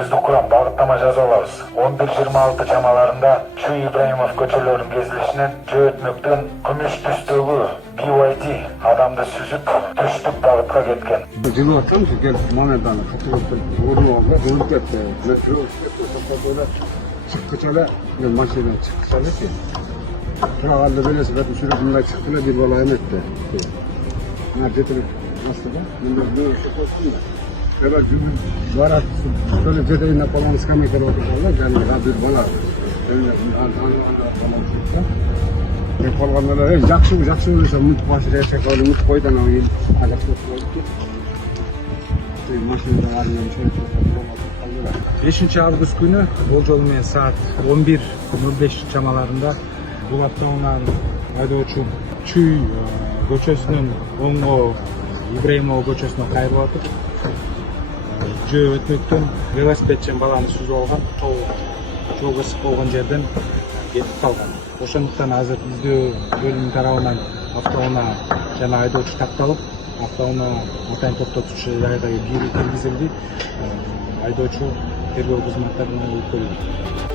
өздүк уран багыттама жазып алабыз. 11:26 чамаларында Чүй Ибраимов көчөлөрүнүн кезилишинен жөө өтмөктөн күмүш түстөгү BYD адамды сүзүп түштүк багытка кеткен. Жылы атам келип монетаны катылып урмоого өлүп кетти. Чыккыча эле машинадан чыккыча элеки. Кыраганда велосипедин сүрөтүндай чыкты эле бир бала эметти. Жетелеп астыда мындай коштум да. Когда барат böyle жетегине палан скамейкада отургандар, жанагы бир бала деп калганда эле жакшы десе мынтип башыр эшек алып мынтип койдон анан агачып коюп машинада арынан чөйүп 5 август күнү болжол менен саат 11:05 чамаларында бул автоунааны айдоочу Чүй көчөсүнөн оңго Ибраимова көчөсүнө кайрылып атып, жөө өтмөктөн велосипедчен баланы сүзүп алган, жол кысып болгон жерден кетип калган. Ошондуктан азыр издөө бөлүмүнүн тарабынан автоунаа жана айдоочу такталып, автоунаа атайын токтотуучу жайга киргизилди. Айдоочу тергөө кызматтарына өткөрүлдү.